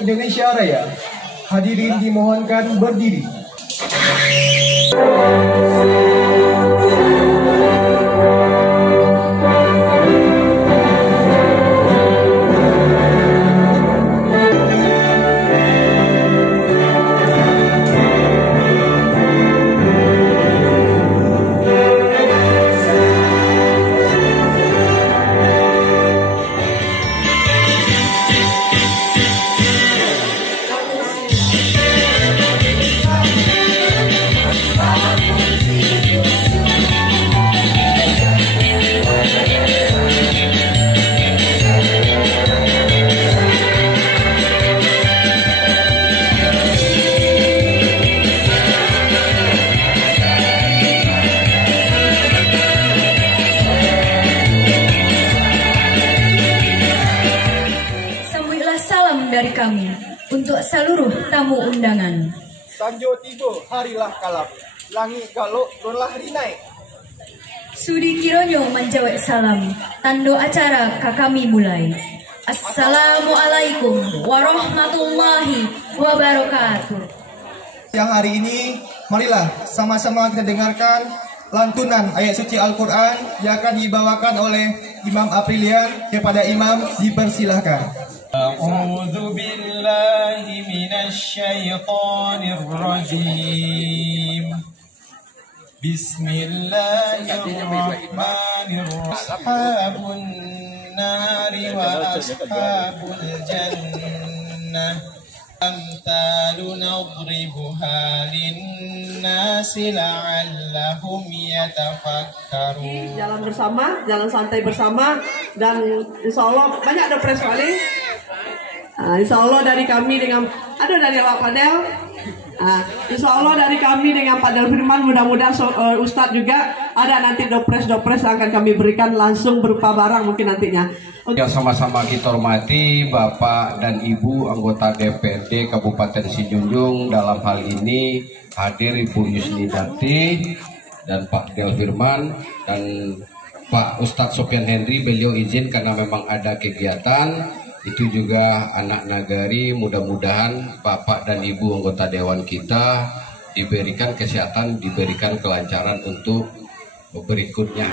Indonesia Raya. Hadirin dimohonkan berdiri. Dari kami untuk seluruh tamu undangan. Sanjo tibo harilah kalap, langit galuk donlah rinai. Sudi kironyo menjawab salam, tando acara kami mulai. Assalamualaikum warahmatullahi wabarakatuh. Yang hari ini, marilah sama-sama kita dengarkan lantunan ayat suci Al-Quran yang akan dibawakan oleh Imam Aprilian. Kepada Imam dipersilahkan. أعوذ بالله من الشيطان الرجيم بسم الله الرحمن الرحيم أصحاب النار وأصحاب الجنة أمثال نضربها للناس لعلهم يتفكرون. Jalan bersama, jalan santai bersama, dan insya Allah banyak ada press kali. Insya Allah dari kami dengan ada dari Pak Padel. Insya Allah dari kami dengan Pak Del Firman, mudah-mudahan Ustadz juga ada nanti dopres akan kami berikan langsung berupa barang mungkin nantinya. Yang sama-sama kita hormati Bapak dan Ibu anggota DPRD Kabupaten Sijunjung, dalam hal ini hadir Ibu Yusnidati dan Pak Del Firman dan Pak Ustadz Sofyan Henry. Beliau izin karena memang ada kegiatan. Itu juga anak nagari, mudah-mudahan Bapak dan Ibu anggota Dewan kita diberikan kesehatan, diberikan kelancaran untuk berikutnya.